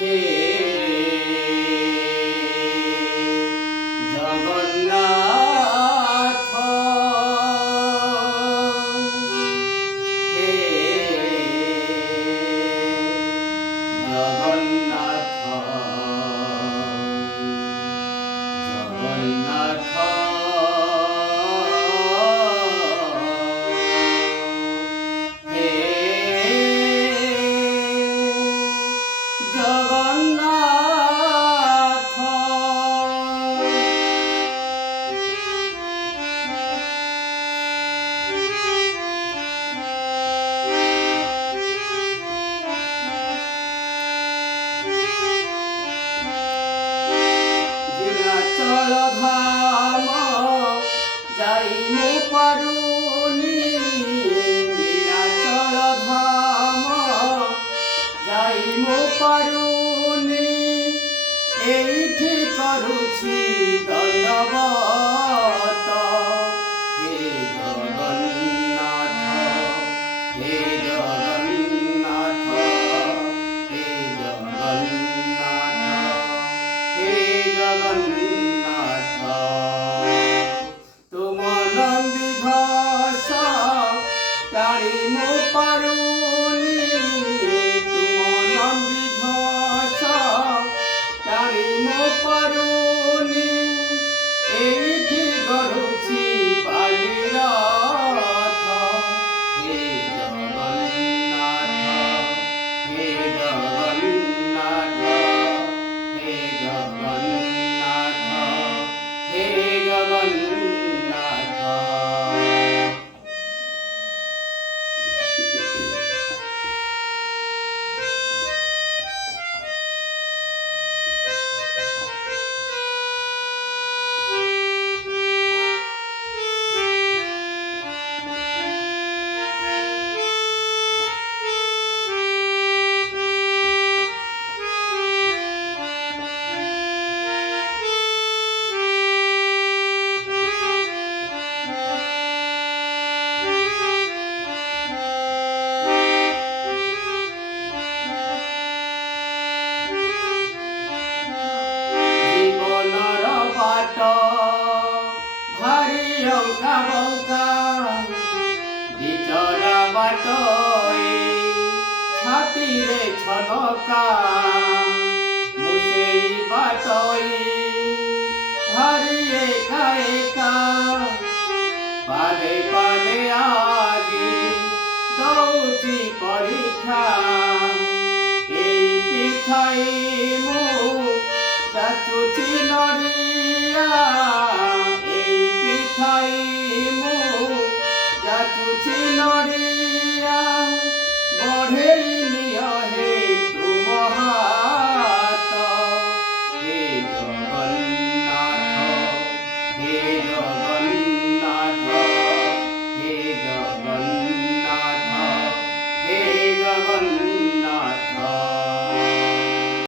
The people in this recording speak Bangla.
হে জগন্নাথ হে জগন্নাথ জগন্নাথ হে জগন্নাথ চল ধাম যাই মু পারুনি চল ধাম যাই মু পারুনি এইଠି କରୁଛି ଦଣ୍ଡବତ ହେ ଜଗନ୍ନାଥ ହେ ଜଗନ୍ନାଥ ହେ ଜଗନ୍ନାଥ ହେ ଜଗନ୍ନାଥ ତୁମ ନନ୍ଦୀ ଘୋଷ ଟାଣି ମୁଁ ପାରୁନି ତୁମ ନନ୍ଦୀ ଘୋଷ ଟାଣି ମୁଁ ପାରୁନି ଏଇଠି ଗଡ଼ୁଛି ବାଲିରଥ ହେ ଜଗନ୍ନାଥ ହେ ଜଗନ୍ନାଥ ହେ ଜଗନ୍ନାଥ ହେ ଜଗନ୍ନାଥ ভারি অঙ্কা বঙ্কা বিচরা বাটই ছাতিরে ছলকা মুসেই বাটই ভারি একা একা পালে পালে আজি দৌছি পরীক্ষা এই পিঠাই মু যাচুছি নড়িয়া